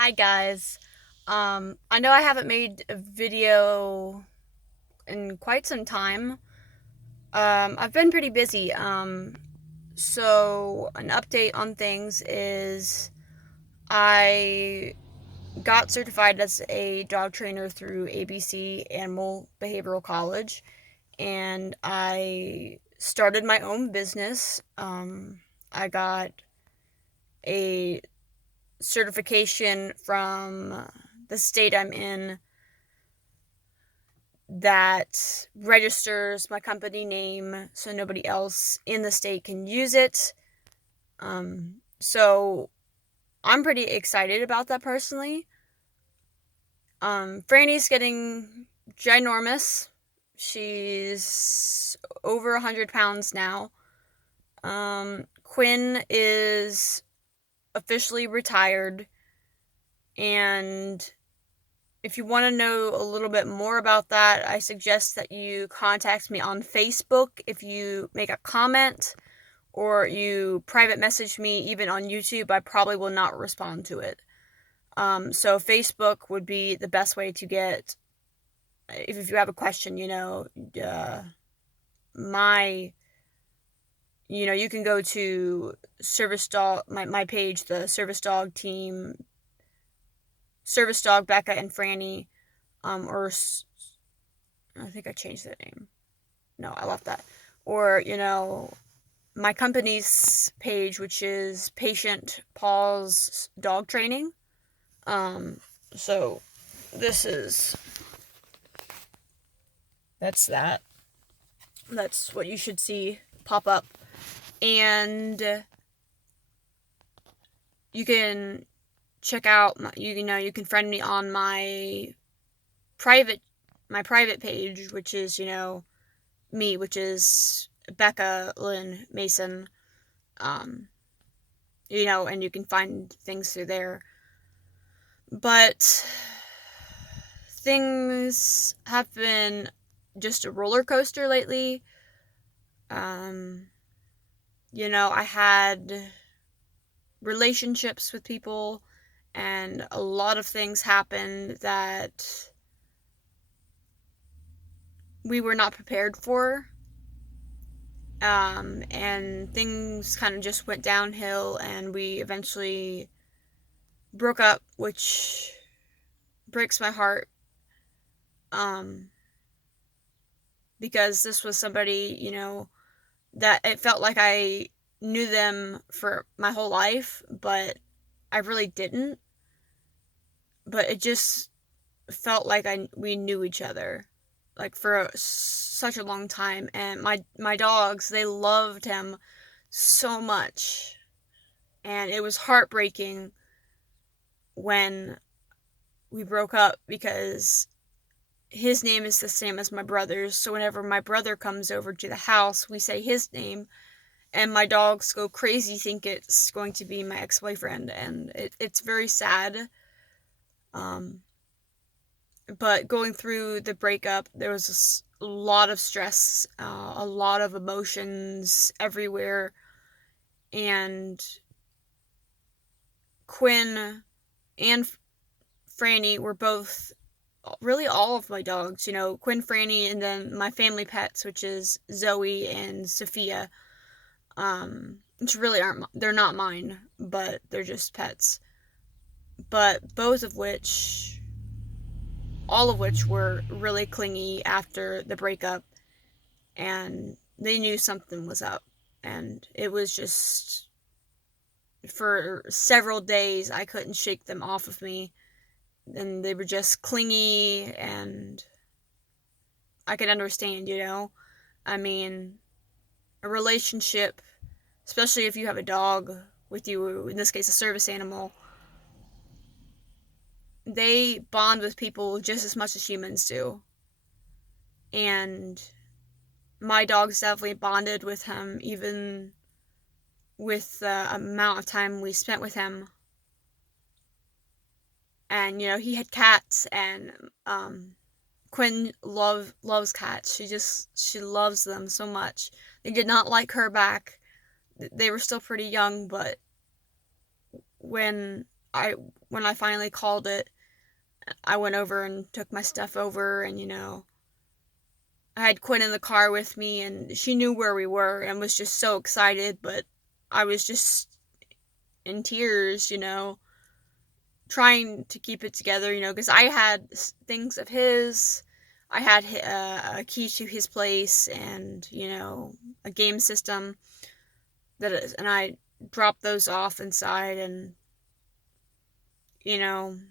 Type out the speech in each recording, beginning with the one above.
Hi guys. I know I haven't made a video in quite some time. I've been pretty busy. So an update on things is I got certified as a dog trainer through ABC Animal Behavioral College, and I started my own business. I got a certification from the state I'm in that registers my company name so nobody else in the state can use it. So I'm pretty excited about that personally. Franny's getting ginormous. She's over 100 pounds now. Quinn is officially retired, and if you want to know a little bit more about that, I suggest that you contact me on Facebook if you make a comment, or you private message me even on YouTube. I probably will not respond to it. So Facebook would be the best way to get, if you have a question, my, you can go to service dog, my page, the service dog team, service dog Becca and Franny, or I think I changed that name. No, I left that. Or, my company's page, which is Patient Paul's Dog Training. Um, so this is, that's that. That's what you should see pop up. And you can check out, you can friend me on private, my private page, which is, me, which is Becca Lynn Mason. Um, and you can find things through there. But things have been just a roller coaster lately. I had relationships with people, and a lot of things happened that we were not prepared for. And things kind of just went downhill, and we eventually broke up, which breaks my heart. Um, because this was somebody, that it felt like I knew them for my whole life, but I really didn't. But it just felt like we knew each other, like for such a long time. And my dogs, they loved him so much, and it was heartbreaking when we broke up because his name is the same as my brother's. So whenever my brother comes over to the house, we say his name, and my dogs go crazy, think it's going to be my ex-boyfriend, and it's very sad. Um, but going through the breakup, there was a lot of stress, a lot of emotions everywhere, and Quinn and Franny were both really all of my dogs. Quinn, Franny, and then my family pets, which is Zoe and Sophia. Which really aren't, they're not mine, but they're just pets. But all of which were really clingy after the breakup, and they knew something was up. And it was just, for several days, I couldn't shake them off of me. And they were just clingy, and I could understand. I mean, a relationship, especially if you have a dog with you, in this case, a service animal, they bond with people just as much as humans do. And my dogs definitely bonded with him, even with the amount of time we spent with him. And he had cats, and Quinn loves cats. She loves them so much. They did not like her back. They were still pretty young, but when I when I finally called it, I went over and took my stuff over, and I had Quinn in the car with me, and she knew where we were and was just so excited, but I was just in tears, trying to keep it together, because I had things of his. I had a key to his place and, a game system and I dropped those off inside and,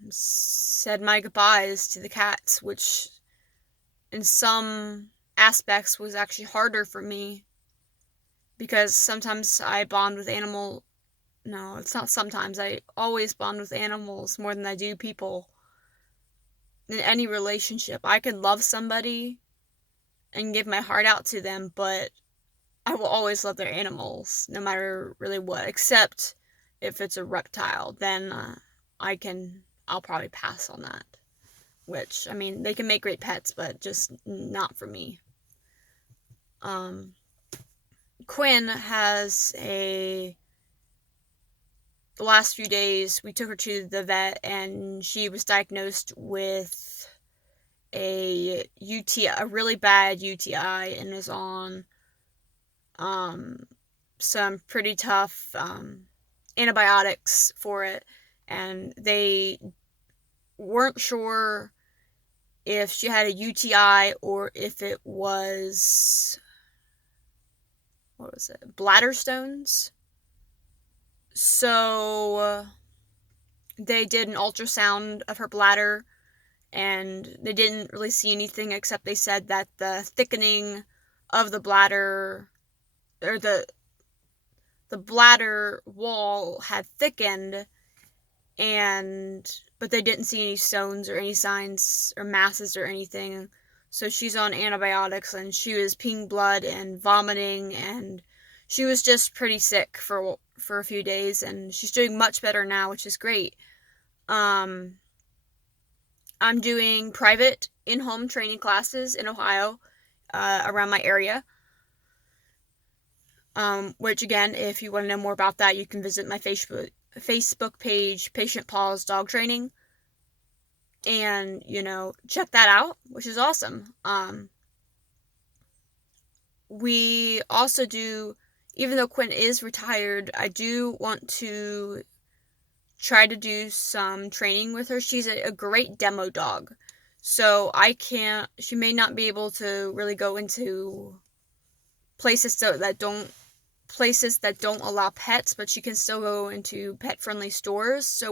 said my goodbyes to the cats, which in some aspects was actually harder for me because sometimes I bond with animal. No, it's not sometimes. I always bond with animals more than I do people. In any relationship, I could love somebody and give my heart out to them, but I will always love their animals, no matter really what, except if it's a reptile, then I'll probably pass on that. Which, I mean, they can make great pets, but just not for me. Um, Quinn has the last few days, we took her to the vet and she was diagnosed with a UTI, a really bad UTI, and is on some pretty tough antibiotics for it. And they weren't sure if she had a UTI or if it was, what was it, bladder stones. So they did an ultrasound of her bladder and they didn't really see anything, except they said that the thickening of the bladder, or the bladder wall had thickened, but they didn't see any stones or any signs or masses or anything. So she's on antibiotics and she was peeing blood and vomiting, and she was just pretty sick for a few days, and she's doing much better now, which is great. I'm doing private in-home training classes in Ohio, around my area. Which again, if you want to know more about that, you can visit my Facebook page, Patient Paws Dog Training, and check that out, which is awesome. We also do, even though Quinn is retired, I do want to try to do some training with her. She's a great demo dog, so she may not be able to really go into places that don't allow pets, but she can still go into pet-friendly stores.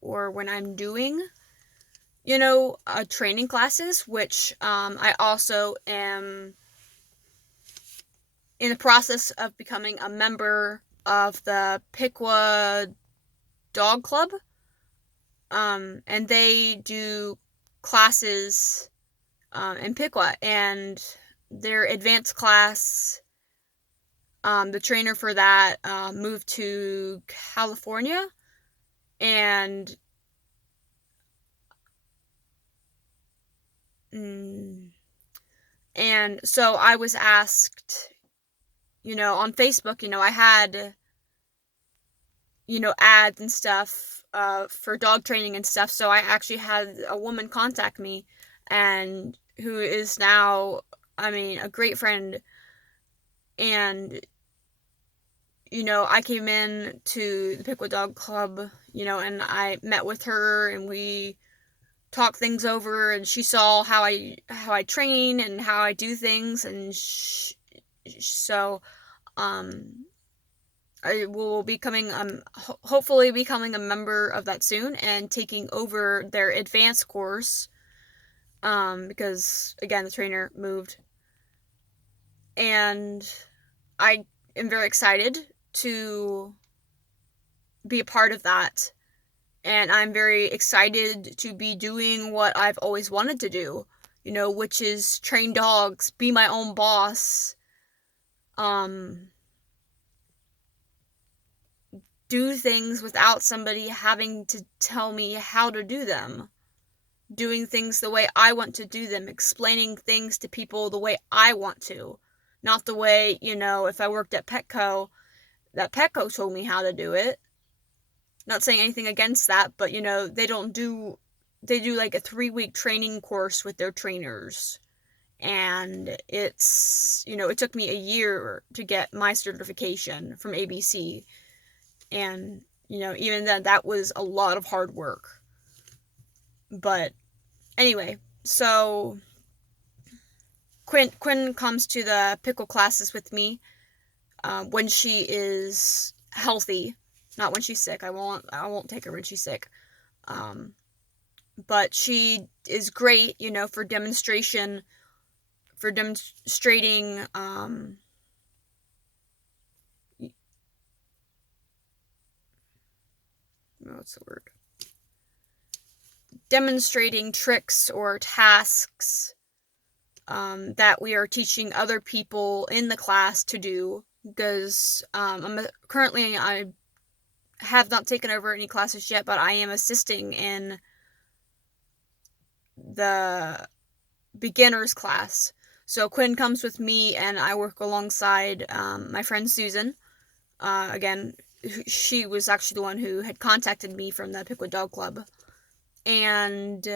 Or when I'm doing, training classes, which I also am in the process of becoming a member of the Piqua Dog Club. And they do classes in Piqua, and their advanced class, the trainer for that moved to California, and so I was asked, on Facebook, I had, ads and stuff for dog training and stuff, so I actually had a woman contact me, and who is now, I mean, a great friend, and I came in to the Piqua Dog Club, and I met with her and we talked things over, and she saw how I train and how I do things, and so I will be hopefully becoming a member of that soon and taking over their advanced course, because again, the trainer moved, and I am very excited to be a part of that. And I'm very excited to be doing what I've always wanted to do, which is train dogs, be my own boss, do things without somebody having to tell me how to do them, doing things the way I want to do them, explaining things to people the way I want to, not the way, if I worked at Petco, that Petco told me how to do it. Not saying anything against that, but they do like a 3-week training course with their trainers. And it took me a year to get my certification from ABC. And, even then, that was a lot of hard work. But anyway, so Quinn comes to the pickle classes with me when she is healthy, not when she's sick. I won't take her when she's sick. But she is great, for demonstrating what's the word? Demonstrating tricks or tasks that we are teaching other people in the class to do, because currently I have not taken over any classes yet, but I am assisting in the beginners class. So Quinn comes with me, and I work alongside my friend Susan. Again, she was actually the one who had contacted me from the Pickwood Dog Club. And,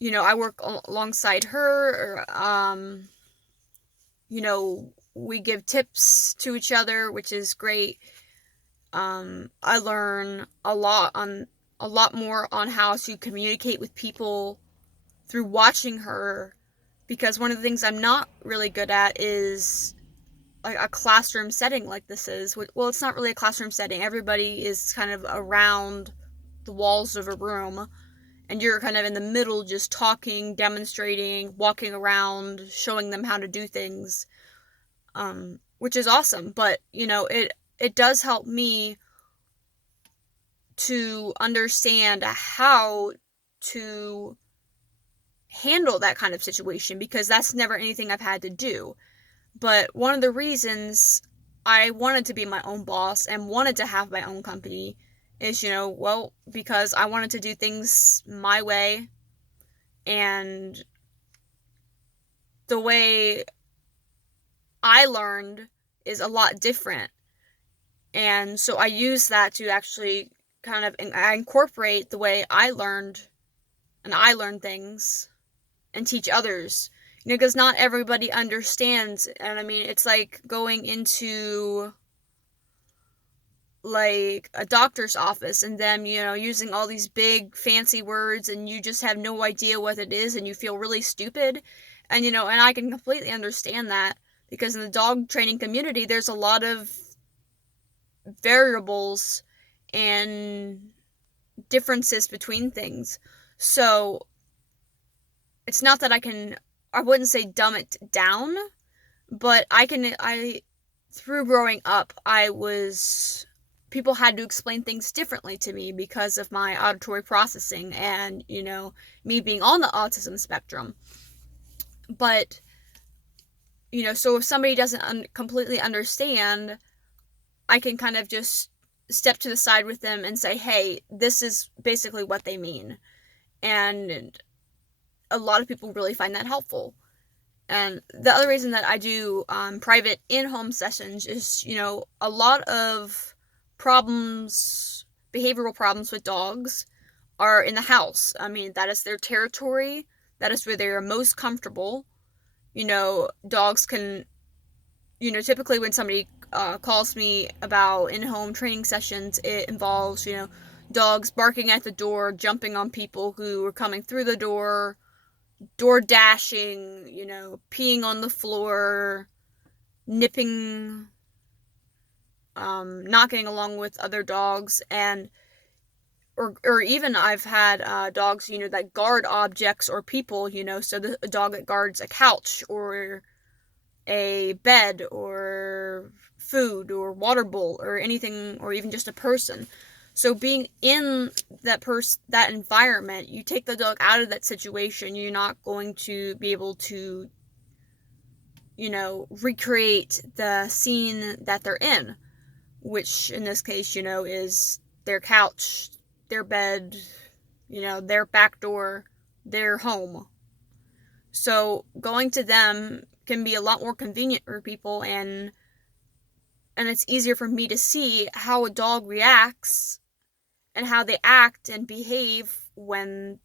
I work alongside her. We give tips to each other, which is great. I learn a lot more on how to communicate with people through watching her, because one of the things I'm not really good at is like a classroom setting like this is. Well, it's not really a classroom setting. Everybody is kind of around the walls of a room, and you're kind of in the middle just talking, demonstrating, walking around, showing them how to do things, which is awesome. But, it does help me to understand how to handle that kind of situation, because that's never anything I've had to do. But one of the reasons I wanted to be my own boss and wanted to have my own company is, because I wanted to do things my way, and the way I learned is a lot different. And so I use that to actually I incorporate the way I learn things and teach others. Because not everybody understands. And I mean, it's like going into like a doctor's office and them, using all these big fancy words, and you just have no idea what it is, and you feel really stupid. And, and I can completely understand that, because in the dog training community, there's a lot of variables and differences between things. So it's not that I wouldn't say dumb it down, but through growing up, people had to explain things differently to me because of my auditory processing and, me being on the autism spectrum. But, so if somebody doesn't completely understand, I can kind of just step to the side with them and say, hey, this is basically what they mean. And a lot of people really find that helpful. And the other reason that I do private in-home sessions is, a lot of behavioral problems with dogs are in the house. I mean, that is their territory. That is where they are most comfortable. Dogs can, typically when somebody calls me about in-home training sessions, it involves, dogs barking at the door, jumping on people who are coming through the door dashing, peeing on the floor, nipping, not getting along with other dogs, and or even I've had dogs, that guard objects or people, so a dog that guards a couch or a bed or food or water bowl or anything, or even just a person. So being in that environment, you take the dog out of that situation, you're not going to be able to, recreate the scene that they're in, which in this case, is their couch, their bed, their back door, their home. So going to them can be a lot more convenient for people, and and it's easier for me to see how a dog reacts and how they act and behave when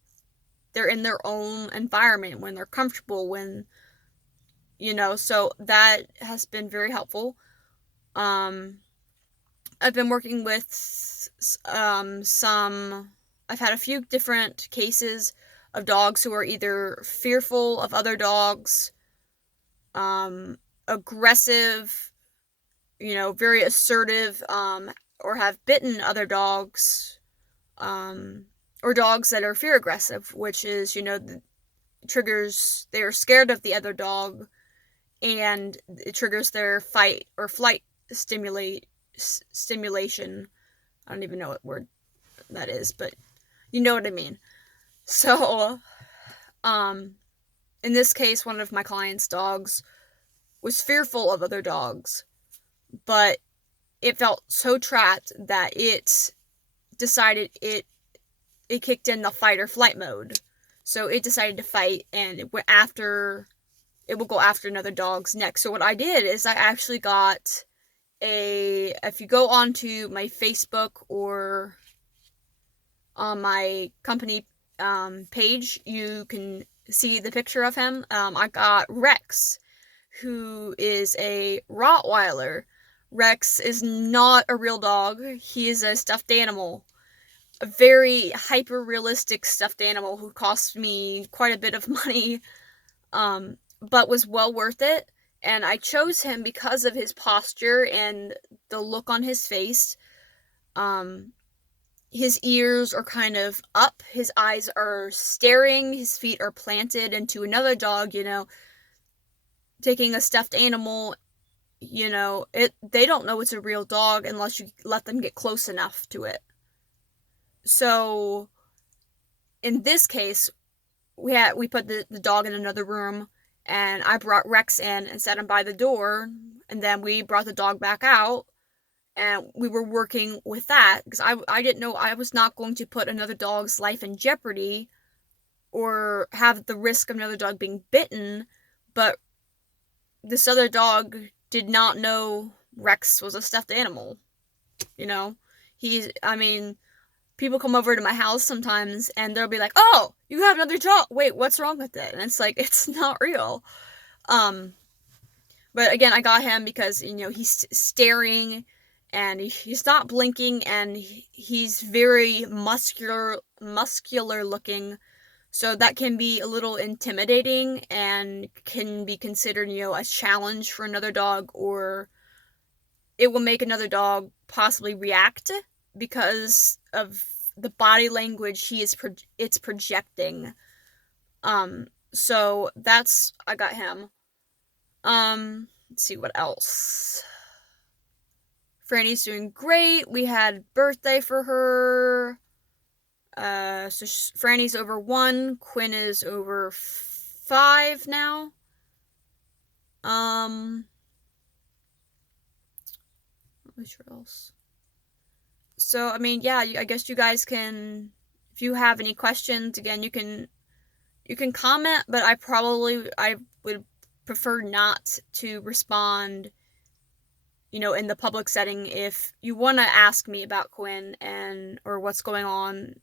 they're in their own environment, when they're comfortable, when, so that has been very helpful. Um, I've been working with I've had a few different cases of dogs who are either fearful of other dogs, aggressive, very assertive, or have bitten other dogs, or dogs that are fear aggressive, which is, triggers, they're scared of the other dog, and it triggers their fight or flight stimulation. I don't even know what word that is, but you know what I mean. So, in this case, one of my client's dogs was fearful of other dogs, but it felt so trapped that it decided it kicked in the fight or flight mode. So it decided to fight, and it will go after another dog's neck. So what I did is I actually got if you go onto my Facebook or on my company page, you can see the picture of him. I got Rex, who is a Rottweiler. Rex is not a real dog. He is a stuffed animal. A very hyper-realistic stuffed animal who cost me quite a bit of money, but was well worth it. And I chose him because of his posture and the look on his face. His ears are kind of up, his eyes are staring, his feet are planted into another dog, taking a stuffed animal, they don't know it's a real dog unless you let them get close enough to it. So, in this case, we put the dog in another room, and I brought Rex in and set him by the door, and then we brought the dog back out, and we were working with that, because I didn't know, I was not going to put another dog's life in jeopardy, or have the risk of another dog being bitten, but this other dog did not know Rex was a stuffed animal, people come over to my house sometimes and they'll be like, "Oh, you have another dog. Wait, what's wrong with it?" And it's like, it's not real. But again, I got him because, he's staring and he's not blinking, and he's very muscular looking. So that can be a little intimidating and can be considered, a challenge for another dog, or it will make another dog possibly react because of the body language it's projecting. So that's, I got him. Let's see what else. Franny's doing great. We had birthday for her. So Franny's over 1. Quinn is over 5 now. What else? So, yeah, I guess you guys can, if you have any questions, again, you can comment, but I would prefer not to respond, in the public setting. If you want to ask me about Quinn or what's going on,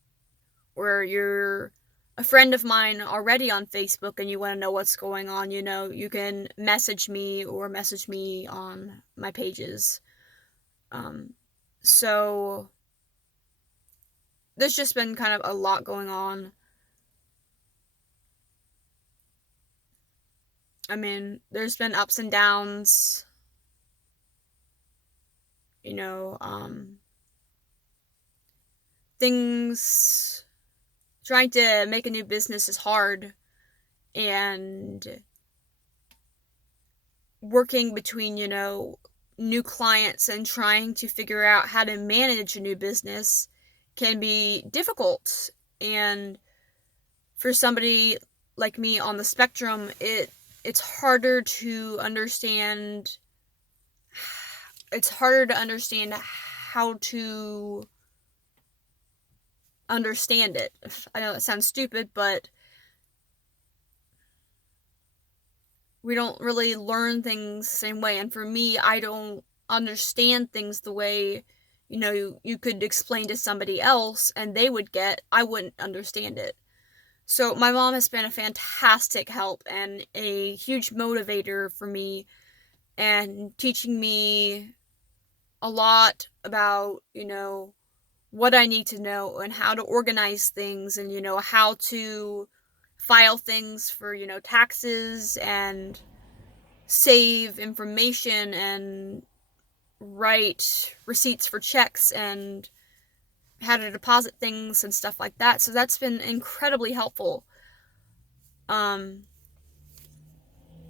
or you're a friend of mine already on Facebook and you want to know what's going on, you can message me on my pages. So there's just been kind of a lot going on. There's been ups and downs. Things, trying to make a new business is hard, and working between, new clients and trying to figure out how to manage a new business can be difficult. And for somebody like me on the spectrum, it's harder to understand. It's harder to understand how to understand it. I know that sounds stupid, but we don't really learn things the same way. And for me, I don't understand things the way, you could explain to somebody else and they would get. I wouldn't understand it. So my mom has been a fantastic help and a huge motivator for me, and teaching me a lot about, what I need to know and how to organize things, and, how to file things for, taxes, and save information, and write receipts for checks, and how to deposit things and stuff like that. So that's been incredibly helpful. Um,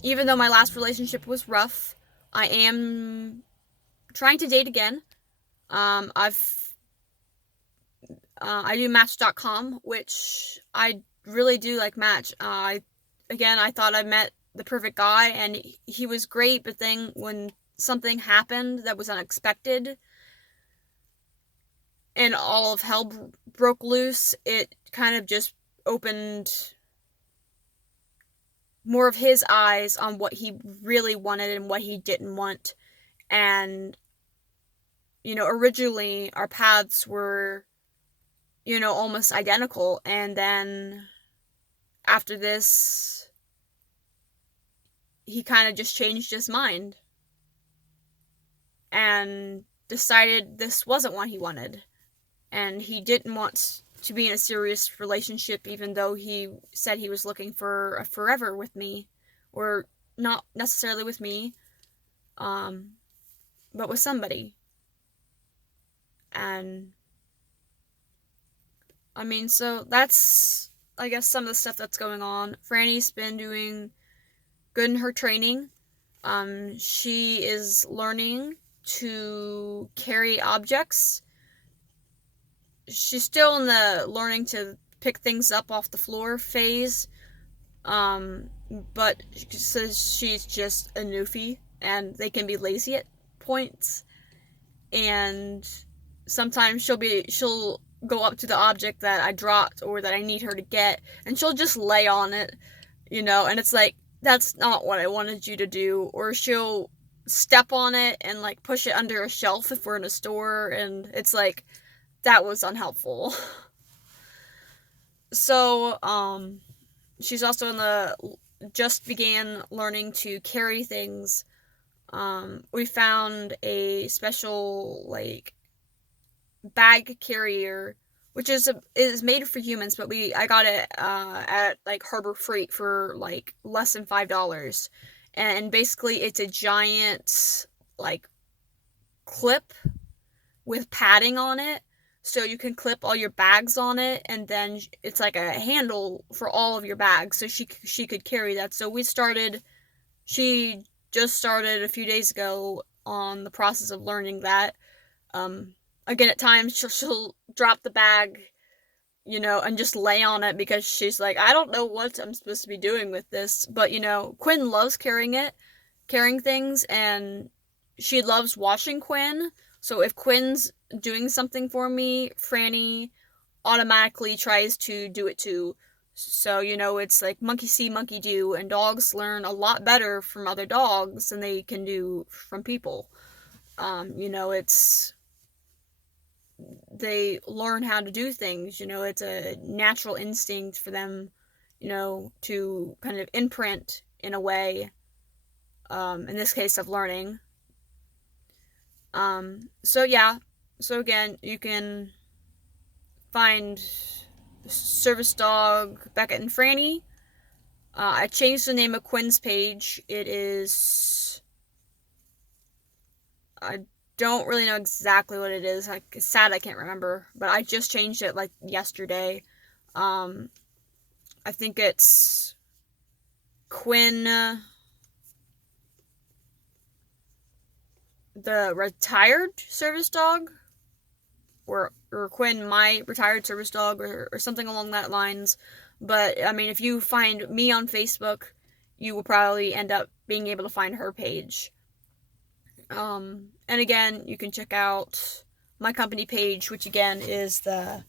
Even though my last relationship was rough, I am trying to date again. I do Match.com, which I really do like Match. I thought I met the perfect guy, and he was great. But then when something happened that was unexpected, and all of hell broke loose, it kind of just opened more of his eyes on what he really wanted and what he didn't want. And, originally our paths were, almost identical. And then after this, he kind of just changed his mind and decided this wasn't what he wanted. And he didn't want to be in a serious relationship, even though he said he was looking for a forever with me, or not necessarily with me, but with somebody. And so that's, I guess, some of the stuff that's going on. Franny's been doing good in her training. She is learning to carry objects. She's still in the learning to pick things up off the floor phase. But she says she's just a newfie, and they can be lazy at points. And sometimes she'll go up to the object that I dropped or that I need her to get, and she'll just lay on it, and it's like, that's not what I wanted you to do. Or she'll step on it and like push it under a shelf if we're in a store, and it's like, that was unhelpful. So, she's also just began learning to carry things. We found a special, like, bag carrier, which is made for humans, but I got it at like Harbor Freight for like less than $5. And basically it's a giant, like, clip with padding on it, so you can clip all your bags on it, and then it's like a handle for all of your bags, so she could carry that. So she just started a few days ago on the process of learning that. Again, at times she'll drop the bag, and just lay on it, because she's like, I don't know what I'm supposed to be doing with this. But, Quinn loves carrying things, and she loves watching Quinn. So if Quinn's doing something for me, Franny automatically tries to do it too. So, it's like monkey see, monkey do, and dogs learn a lot better from other dogs than they can do from people. They learn how to do things, it's a natural instinct for them, to kind of imprint in a way, in this case of learning. So yeah, so again, you can find Service Dog Beckett and Franny. I changed the name of Quinn's page. I don't really know exactly what it is. It's sad I can't remember, but I just changed it like yesterday. I think it's Quinn, the retired service dog, or Quinn, my retired service dog, or something along that lines. But if you find me on Facebook, you will probably end up being able to find her page. And again, you can check out my company page, which again is the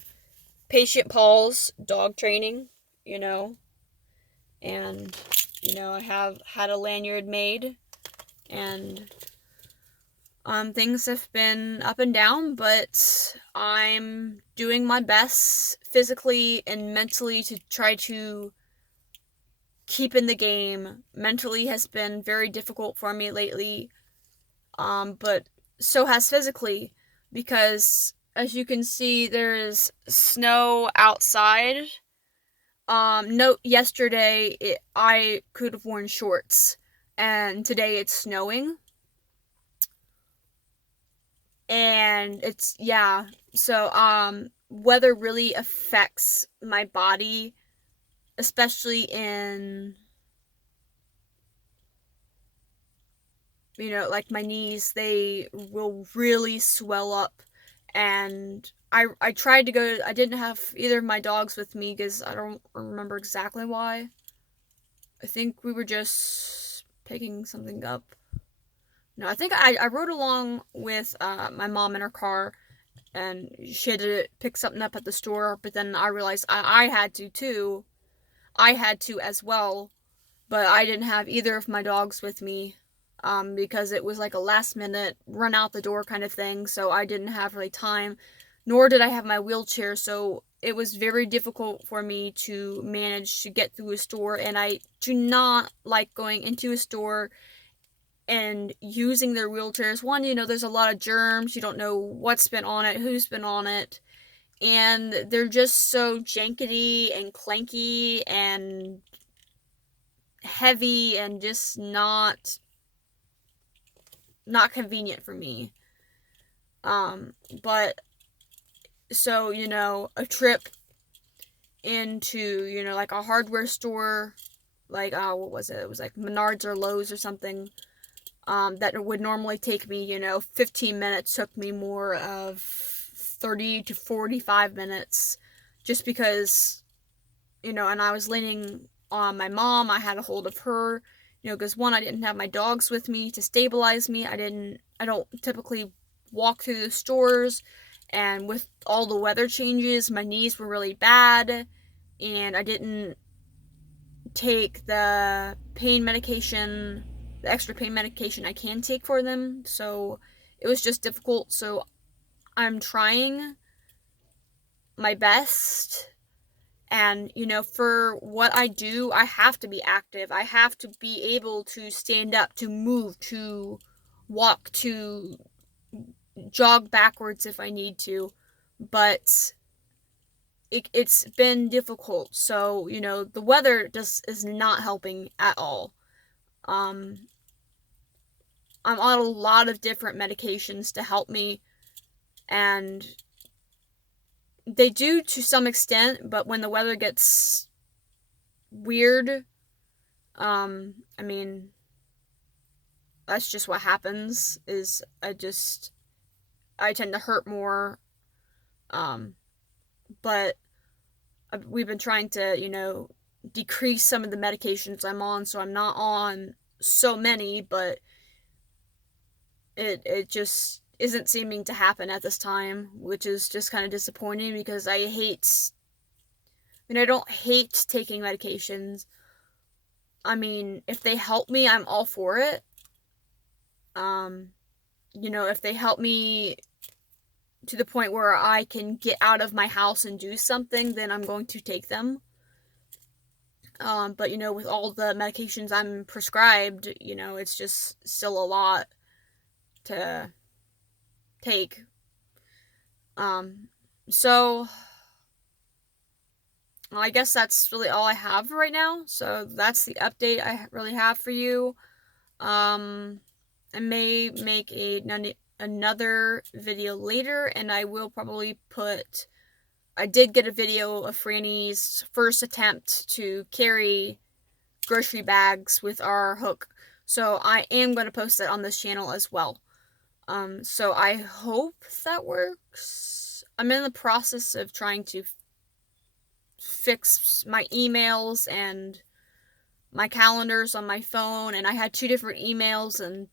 Patient Paul's Dog Training, and I have had a lanyard made, and Things have been up and down, but I'm doing my best physically and mentally to try to keep in the game. Mentally has been very difficult for me lately, but so has physically, because as you can see, there is snow outside. No, yesterday I could have worn shorts, and today it's snowing, and it's, yeah. So weather really affects my body, especially in, like my knees. They will really swell up, and I tried to go. I didn't have either of my dogs with me because I don't remember exactly why. I think we were just picking something up. No, I think I rode along with my mom in her car, and she had to pick something up at the store, but then I realized I had to too. I had to as well, but I didn't have either of my dogs with me, because it was like a last minute run out the door kind of thing, so I didn't have really time, nor did I have my wheelchair, so it was very difficult for me to manage to get through a store, and I do not like going into a store and using their wheelchairs. One, there's a lot of germs, you don't know what's been on it, who's been on it, and they're just so jankety and clanky and heavy and just not convenient for me. But so, a trip into, like a hardware store, like what was it? It was like Menards or Lowe's or something. That would normally take me, 15 minutes, took me more of 30 to 45 minutes, just because, and I was leaning on my mom. I had a hold of her, because one, I didn't have my dogs with me to stabilize me. I don't typically walk through the stores, and with all the weather changes, my knees were really bad, and I didn't take the extra pain medication I can take for them, so it was just difficult. So I'm trying my best, and for what I do, I have to be active. I have to be able to stand up, to move, to walk, to jog backwards if I need to, but it's been difficult. So the weather just is not helping at all. um I'm on a lot of different medications to help me, and they do to some extent, but when the weather gets weird, I mean, that's just what happens, is I tend to hurt more. um but we've been trying to, decrease some of the medications I'm on, so I'm not on so many, but it just isn't seeming to happen at this time, which is just kind of disappointing, because I don't hate taking medications. I mean, if they help me, I'm all for it. Um, if they help me to the point where I can get out of my house and do something, then I'm going to take them. But with all the medications I'm prescribed, it's just still a lot to take. So well, I guess that's really all I have right now. So that's the update I really have for you. Um, I may make another video later, and I will probably put. I did get a video of Franny's first attempt to carry grocery bags with our hook, so I am going to post that on this channel as well. So I hope that works. I'm in the process of trying to fix my emails and my calendars on my phone, and I had 2 different emails, and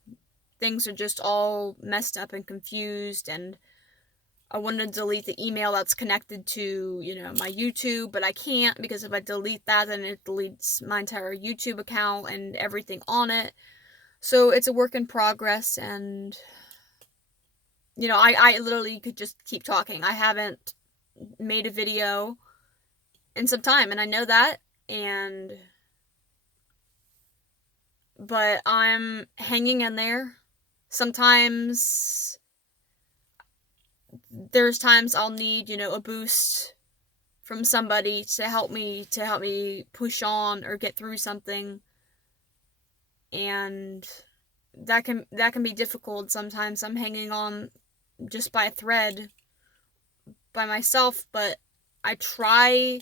things are just all messed up and confused, and I wanted to delete the email that's connected to, my YouTube, but I can't, because if I delete that, then it deletes my entire YouTube account and everything on it. So it's a work in progress, and I literally could just keep talking. I haven't made a video in some time, and I know that, and but I'm hanging in there. Sometimes there's times I'll need, a boost from somebody to help me push on or get through something, and that can be difficult sometimes. I'm hanging on just by a thread by myself, but I try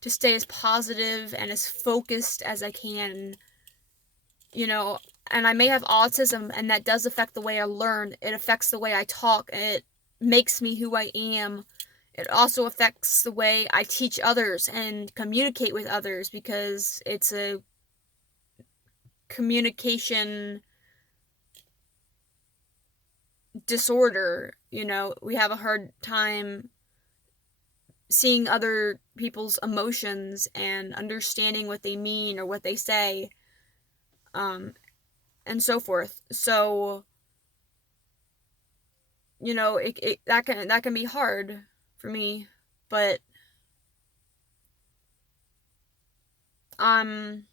to stay as positive and as focused as I can, you know, and I may have autism, and that does affect the way I learn. It affects the way I talk, and it makes me who I am. It also affects the way I teach others and communicate with others, because it's a communication disorder. We have a hard time seeing other people's emotions and understanding what they mean or what they say, um, and so forth. So, that can be hard for me, but I'm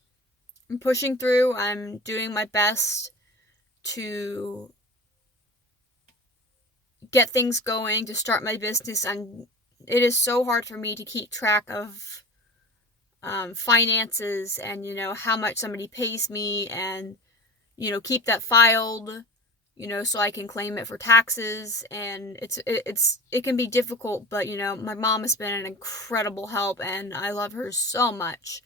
pushing through. I'm doing my best to get things going, to start my business, and it is so hard for me to keep track of finances and how much somebody pays me, and keep that filed, so I can claim it for taxes. And it can be difficult, but my mom has been an incredible help, and I love her so much,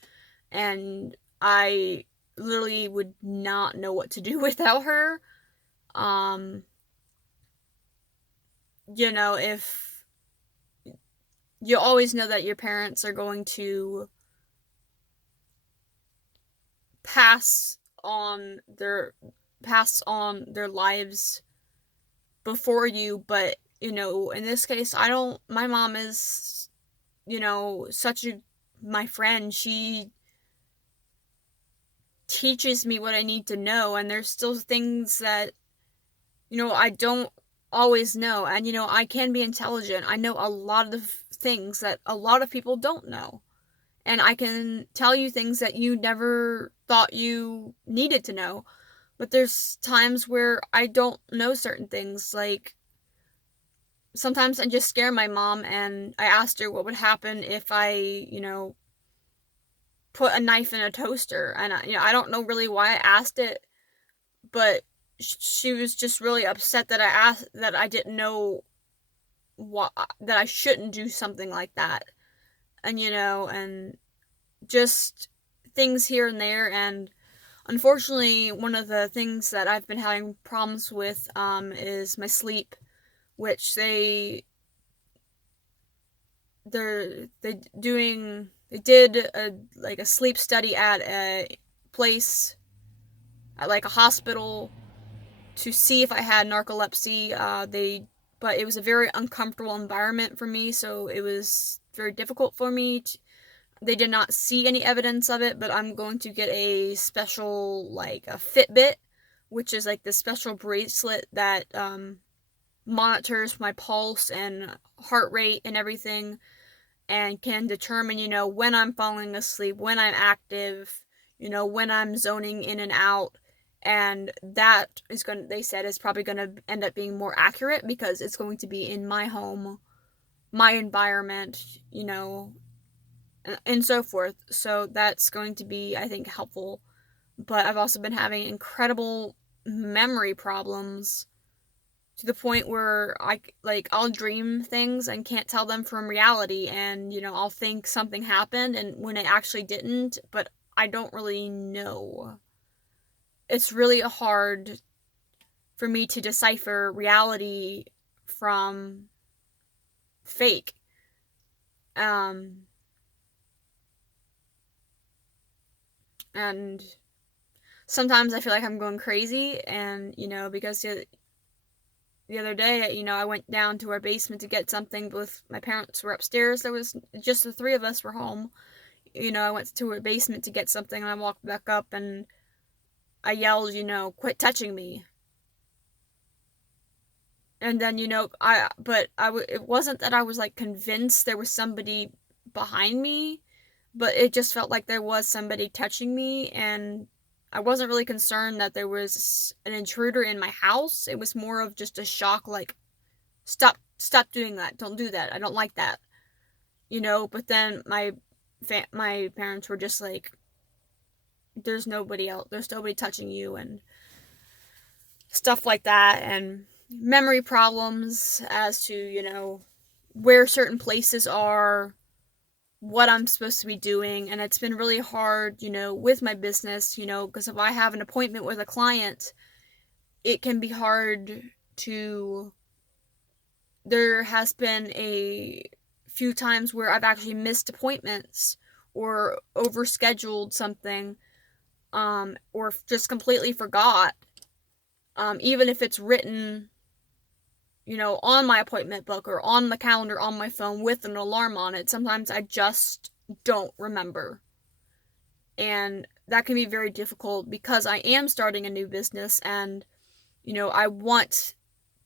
and I literally would not know what to do without her. um if you always know that your parents are going to pass on their pass on their lives before you, but in this case, I don't my mom is such a my friend. She teaches me what I need to know, and there's still things that I don't always know. And I can be intelligent. I know a lot of things that a lot of people don't know, and I can tell you things that you never thought you needed to know. But there's times where I don't know certain things. Like, sometimes I just scare my mom, and I asked her what would happen if I, put a knife in a toaster. And I don't know really why I asked it, but she was just really upset that I asked, that I didn't know what that I shouldn't do something like that. And and just things here and there. And unfortunately, one of the things that I've been having problems with is my sleep, which they did a sleep study at a place, at like a hospital, to see if I had narcolepsy. But it was a very uncomfortable environment for me, so it was very difficult for me. They did not see any evidence of it, but I'm going to get a special, like a Fitbit, which is like the special bracelet that monitors my pulse and heart rate and everything, and can determine, when I'm falling asleep, when I'm active, when I'm zoning in and out. And that they said, is probably going to end up being more accurate, because it's going to be in my home, my environment, and so forth. So that's going to be, I think, helpful. But I've also been having incredible memory problems, to the point where I'll dream things and can't tell them from reality, and I'll think something happened and when it actually didn't, but I don't really know. It's really hard for me to decipher reality from fake. um and sometimes I feel like I'm going crazy, and because the other day, I went down to our basement to get something. Both my parents were upstairs. There was just the three of us were home. I went to our basement to get something, and I walked back up, and I yelled, quit touching me. And then, it wasn't that I was like convinced there was somebody behind me, but it just felt like there was somebody touching me, and I wasn't really concerned that there was an intruder in my house. It was more of just a shock, like, stop doing that. Don't do that. I don't like that. But then my parents were just like, there's nobody else. There's nobody touching you, and stuff like that, and memory problems as to, where certain places are, what I'm supposed to be doing. And it's been really hard, with my business, because if I have an appointment with a client, it can be hard to. There has been a few times where I've actually missed appointments or overscheduled something, or just completely forgot, even if it's written, on my appointment book or on the calendar on my phone with an alarm on it. Sometimes I just don't remember. And that can be very difficult because I am starting a new business, and, I want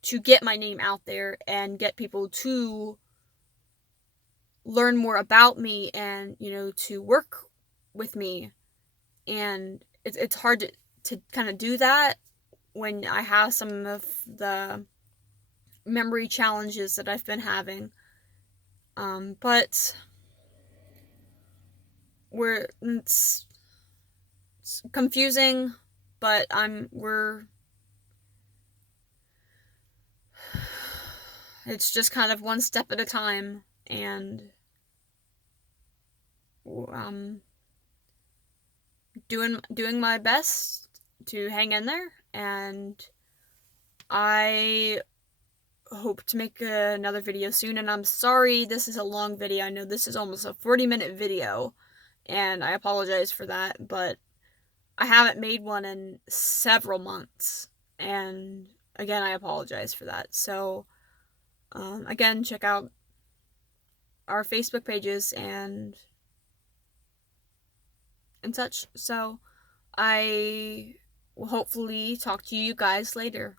to get my name out there and get people to learn more about me and, to work with me. And it's hard to kind of do that when I have some of the memory challenges that I've been having. But it's confusing, but it's just kind of one step at a time, and doing my best to hang in there, and I hope to make another video soon. And I'm sorry this is a long video. I know this is almost a 40-minute video, and I apologize for that, but I haven't made one in several months, and again, I apologize for that. So, again, check out our Facebook pages and such. So, I will hopefully talk to you guys later.